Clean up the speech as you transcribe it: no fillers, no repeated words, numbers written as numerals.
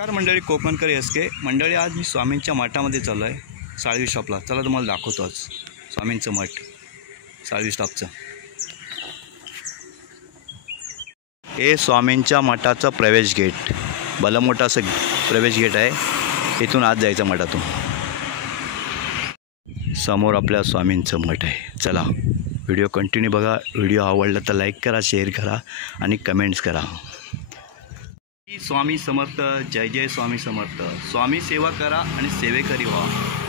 नमस्कार मंडळी, कोकणकर एस.के. मंडळी, आज मी स्वामींच्या मठामध्ये चाललो आहे, साळवी स्टॉपला. चला तुम्हाला दाखवतो आज स्वामींचं मठ, साळवी स्टॉपचं. हे स्वामींच्या मठाचं प्रवेश गेट, भलं मोठं असं प्रवेश गेट आहे. इथून आत जायचं मठातून. समोर आपल्या स्वामींचं मठ आहे. चला व्हिडिओ कंटिन्यू बघा. व्हिडिओ आवडला तर लाईक करा, शेअर करा आणि कमेंट्स करा. स्वामी समर्थ. जय जय स्वामी समर्थ. स्वामी सेवा करा आणि सेवेकरी व्हा.